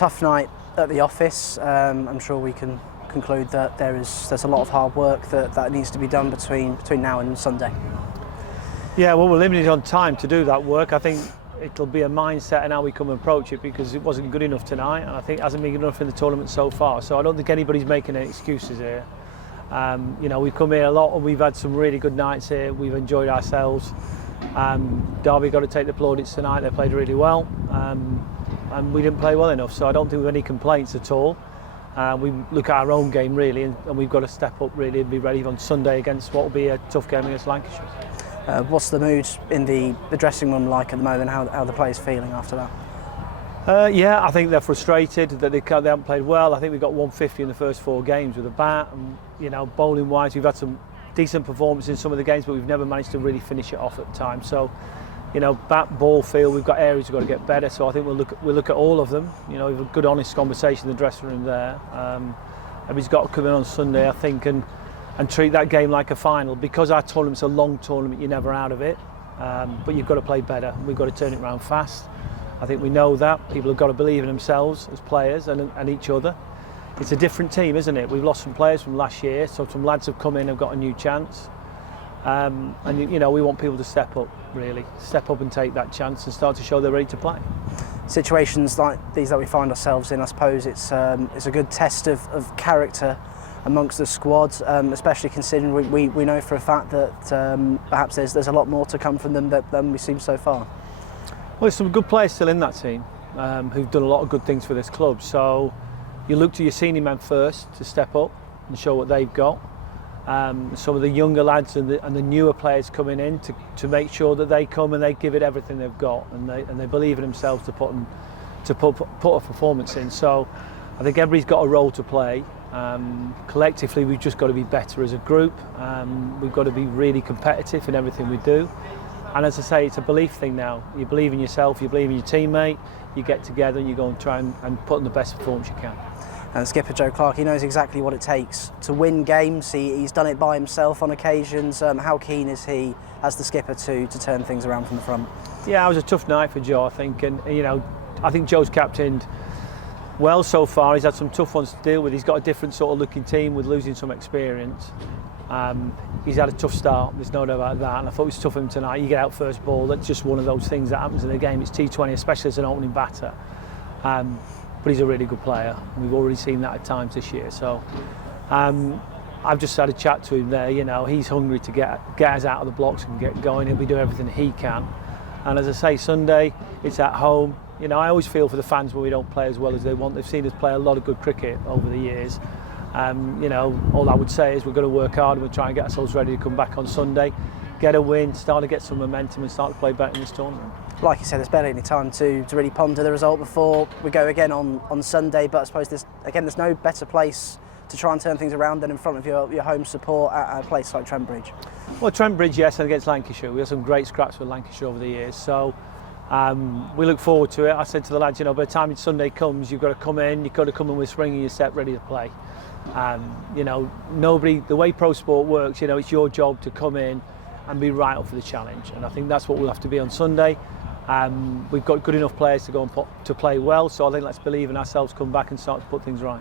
Tough night at the office. I'm sure we can conclude that there's a lot of hard work that needs to be done between now and Sunday. Yeah, well, we're limited on time to do that work. I think it'll be a mindset and how we come and approach it, because it wasn't good enough tonight, and I think it hasn't been good enough in the tournament so far. So I don't think anybody's making any excuses here. We've come here a lot and we've had some really good nights here. We've enjoyed ourselves. Derby got to take the plaudits tonight. They played really well, and we didn't play well enough. So I don't think we have any complaints at all. We look at our own game really, and we've got to step up really and be ready on Sunday against what will be a tough game against Lancashire. What's the mood in the dressing room like at the moment? How the players feeling after that? Yeah, I think they're frustrated that they haven't played well. I think we got 150 in the first 4 games with a bat, and bowling wise we've had some decent performances in some of the games, but we've never managed to really finish it off at the time. So, bat, ball, field, we've got areas we've got to get better. So I think we'll look at all of them. We have a good, honest conversation in the dressing room there. Everybody's got to come in on Sunday, I think, and treat that game like a final, because our tournament's a long tournament. You're never out of it, but you've got to play better. We've got to turn it around fast. I think we know that. People have got to believe in themselves as players and each other. It's a different team, isn't it? We've lost some players from last year, so some lads have come in and have got a new chance. We want people to step up, really. Step up and take that chance and start to show they're ready to play. Situations like these that we find ourselves in, I suppose it's a good test of character amongst the squad, especially considering we know for a fact that perhaps there's a lot more to come from them than we've seen so far. Well, there's some good players still in that team who've done a lot of good things for this club. So you look to your senior men first to step up and show what they've got. Some of the younger lads and the newer players coming in to make sure that they come and they give it everything they've got, and they believe in themselves to put a performance in. So I think everybody's got a role to play. Collectively, we've just got to be better as a group. We've got to be really competitive in everything we do. And as I say, it's a belief thing now. You believe in yourself, you believe in your teammate, you get together and you go and try and put in the best performance you can. And skipper Joe Clark, he knows exactly what it takes to win games. He's done it by himself on occasions. How keen is he, as the skipper, to turn things around from the front? Yeah, it was a tough night for Joe, I think. And, I think Joe's captained well so far. He's had some tough ones to deal with. He's got a different sort of looking team with losing some experience. He's had a tough start, there's no doubt about that, and I thought it was tough for him tonight. You get out first ball, that's just one of those things that happens in the game. It's T20, especially as an opening batter. But he's a really good player. We've already seen that at times this year. So I've just had a chat to him there. He's hungry to get us out of the blocks and get going. He'll be doing everything he can. And as I say, Sunday, it's at home. I always feel for the fans when we don't play as well as they want. They've seen us play a lot of good cricket over the years. All I would say is we're going to work hard and we'll try and get ourselves ready to come back on Sunday, get a win, start to get some momentum and start to play better in this tournament. Like you said, there's barely any time to really ponder the result before we go again on Sunday, but I suppose there's no better place to try and turn things around than in front of your home support at a place like Trent Bridge. Well, Trent Bridge, yes, and against Lancashire. We had some great scraps with Lancashire over the years, so we look forward to it. I said to the lads, by the time Sunday comes, you've got to come in, you've got to come in with spring in your step, ready to play. The way pro sport works, it's your job to come in and be right up for the challenge, and I think that's what we'll have to be on Sunday. We've got good enough players to go and to play well, so I think let's believe in ourselves, come back and start to put things right.